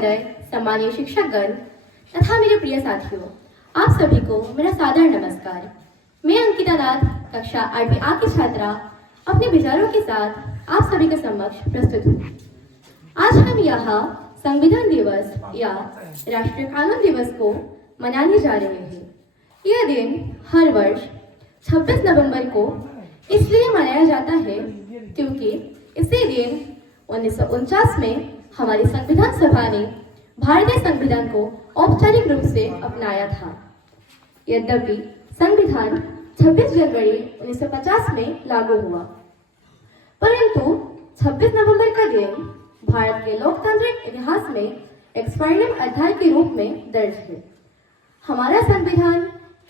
सम्मानीय शिक्षकगण तथा मेरे प्रिय साथियों, आप सभी को मेरा सादर नमस्कार। मैं अंकिता नाथ, कक्षा 8वीं A की छात्रा, अपने विचारों के साथ आप सभी के समक्ष प्रस्तुत हूँ। आज हम यहाँ संविधान दिवस या राष्ट्रीय कानून दिवस को मनाने जा रहे हैं। यह दिन हर वर्ष 26 नवंबर को इसलिए मनाया जाता है क्योंकि इसी दिन 1949 में हमारी संविधान सभा ने भारतीय संविधान को औपचारिक रूप से अपनाया था। यद्यपि संविधान 26 जनवरी 1950 में लागू हुआ, परंतु 26 नवंबर का दिन भारत के लोकतांत्रिक इतिहास में एक स्वर्णिम अध्याय के रूप में दर्ज है। हमारा संविधान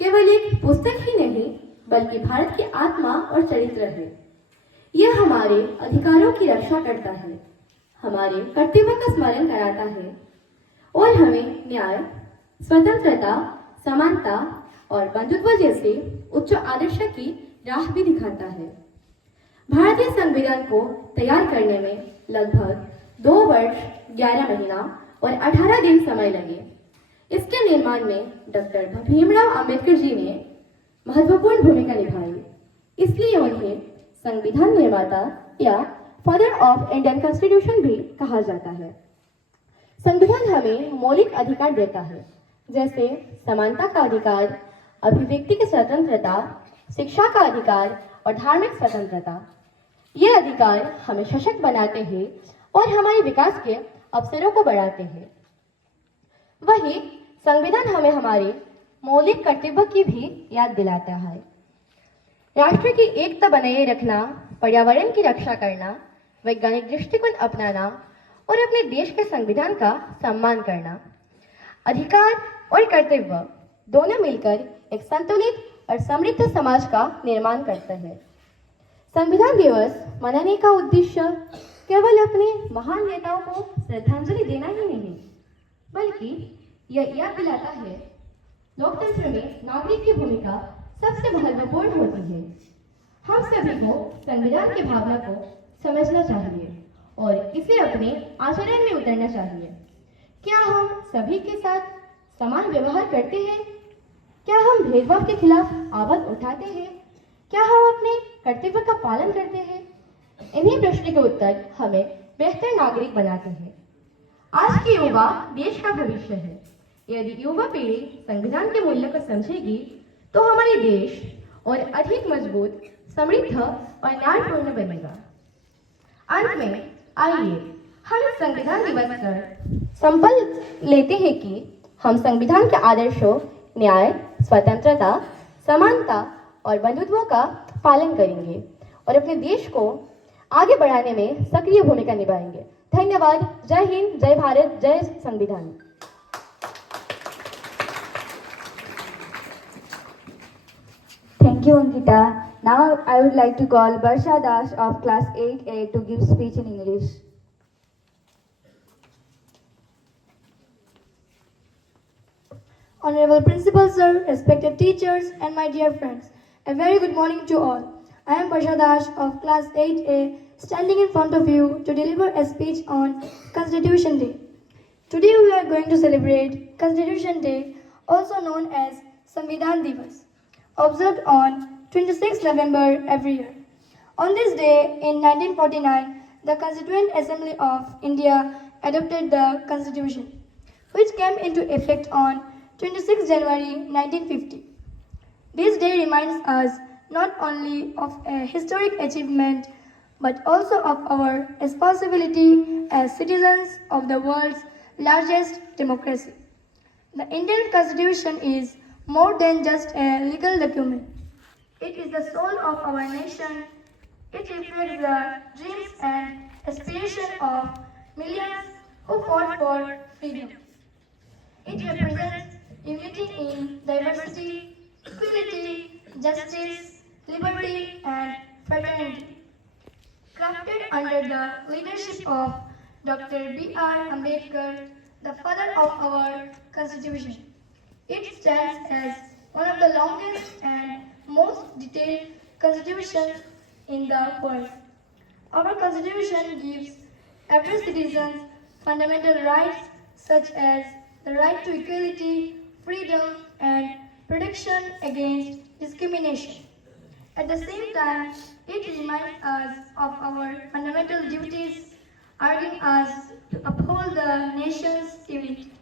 केवल एक पुस्तक ही नहीं बल्कि भारत की आत्मा और चरित्र है। यह हमारे अधिकारों की रक्षा करता है, हमारे कर्तव्यों का स्मरण कराता है और हमें न्याय, स्वतंत्रता, समानता और बंधुत्व जैसे उच्च आदर्श की राह भी दिखाता है। भारतीय संविधान को तैयार करने में लगभग 2 वर्ष 11 महीना और 18 दिन समय लगे। इसके निर्माण में डॉक्टर भीमराव अंबेडकर जी ने महत्वपूर्ण भूमिका निभाई, इसलिए उन्हें संविधान निर्माता या फादर ऑफ इंडियन कॉन्स्टिट्यूशन भी कहा जाता है। संविधान हमें मौलिक अधिकार देता है, जैसे समानता का अधिकार, अभिव्यक्ति की स्वतंत्रता, शिक्षा का अधिकार और धार्मिक स्वतंत्रता। ये अधिकार हमें सशक्त बनाते हैं और हमारे विकास के अवसरों को बढ़ाते हैं। वहीं संविधान हमें हमारे मौलिक कर्तव्यों की भी याद दिलाता है। राष्ट्र की एकता बनाए रखना, पर्यावरण की रक्षा करना, वैज्ञानिक दृष्टिकोण अपनाना और अपने देश के संविधान का सम्मान करना। अधिकार और कर्तव्य दोनों मिलकर एक संतुलित और समृद्ध समाज का निर्माण करते हैं। संविधान दिवस मनाने का उद्देश्य केवल अपने महान नेताओं को श्रद्धांजलि देना ही नहीं, बल्कि यह याद दिलाता है लोकतंत्र में नागरिक की भूमिका सबसे महत्वपूर्ण होती है। हम सभी को संविधान की भावना को समझना चाहिए और इसे अपने आचरण में उतारना चाहिए। क्या हम सभी के साथ समान व्यवहार करते हैं? क्या हम भेदभाव के खिलाफ आवाज उठाते हैं? क्या हम अपने कर्तव्य का पालन करते हैं? इन्हीं प्रश्नों के उत्तर हमें बेहतर नागरिक बनाते हैं। आज की युवा देश का भविष्य है। यदि युवा पीढ़ी संविधान के मूल्य को समझेगी तो हमारे देश और अधिक मजबूत, समृद्ध और न्यायपूर्ण बनेगा। अंत में आइए हम इस संविधान दिवस पर संकल्प लेते हैं कि हम संविधान के आदर्शों न्याय, स्वतंत्रता, समानता और बंधुत्व का पालन करेंगे और अपने देश को आगे बढ़ाने में सक्रिय भूमिका निभाएंगे। धन्यवाद। जय हिंद, जय भारत, जय संविधान। Thank you, Ankita. Now I would like to call Barsha Das of class 8A to give speech in English. Honorable Principal Sir, respected teachers and my dear friends, a very good morning to all. I am Barsha Das of class 8A standing in front of you to deliver a speech on Constitution Day. Today we are going to celebrate Constitution Day, also known as Samvidhan Divas, observed on 26 November every year. On this day in 1949, the Constituent Assembly of India adopted the Constitution, which came into effect on 26 January 1950. This day reminds us not only of a historic achievement, but also of our responsibility as citizens of the world's largest democracy. The Indian Constitution is more than just a legal document. It is the soul of our nation. It reflects the dreams and aspirations of millions who fought for freedom. It represents unity in diversity, equality, justice, liberty, and fraternity. Crafted under the leadership of Dr. B.R. Ambedkar, the father of our Constitution. It stands as one of the longest and most detailed constitutions in the world. Our Constitution gives every citizen fundamental rights such as the right to equality, freedom, and protection against discrimination. At the same time, it reminds us of our fundamental duties, urging us to uphold the nation's unity,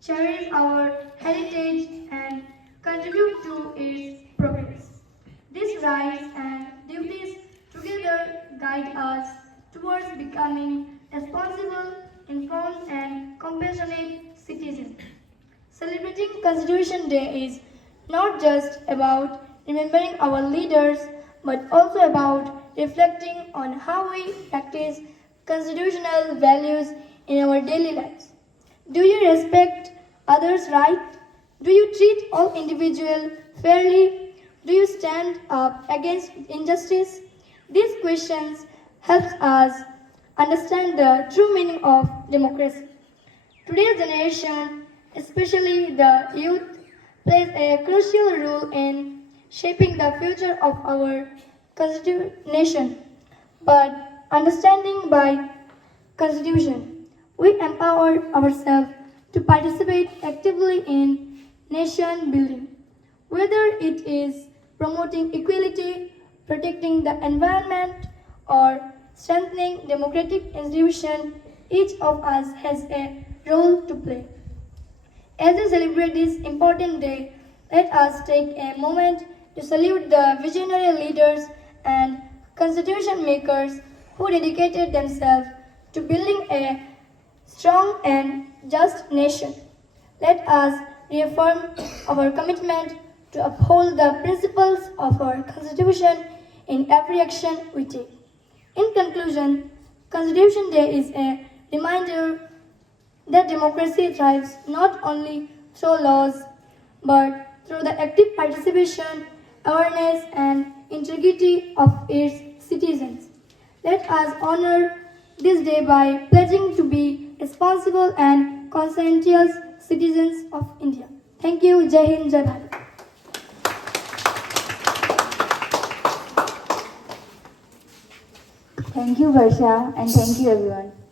cherish our heritage, and contribute to its progress. These rights and duties together guide us towards becoming responsible, informed, and compassionate citizens. Celebrating Constitution Day is not just about remembering our leaders, but also about reflecting on how we practice constitutional values in our daily lives. Do you respect others' rights? Do you treat all individuals fairly? Do you stand up against injustice? These questions help us understand the true meaning of democracy. Today's generation, especially the youth, plays a crucial role in shaping the future of our nation. But understanding by constitution, we empower ourselves to participate actively in nation building. Whether it is promoting equality, protecting the environment, or strengthening democratic institutions, each of us has a role to play. As we celebrate this important day, let us take a moment to salute the visionary leaders and constitution makers who dedicated themselves to building a strong and just nation. Let us reaffirm our commitment to uphold the principles of our Constitution in every action we take. In conclusion, Constitution Day is a reminder that democracy thrives not only through laws but through the active participation, awareness, and integrity of its citizens. Let us honor this day by pledging to be responsible and conscientious citizens of India. Thank you. Jai Hind, Jai Bharat. Thank you, Varsha, and thank you, everyone.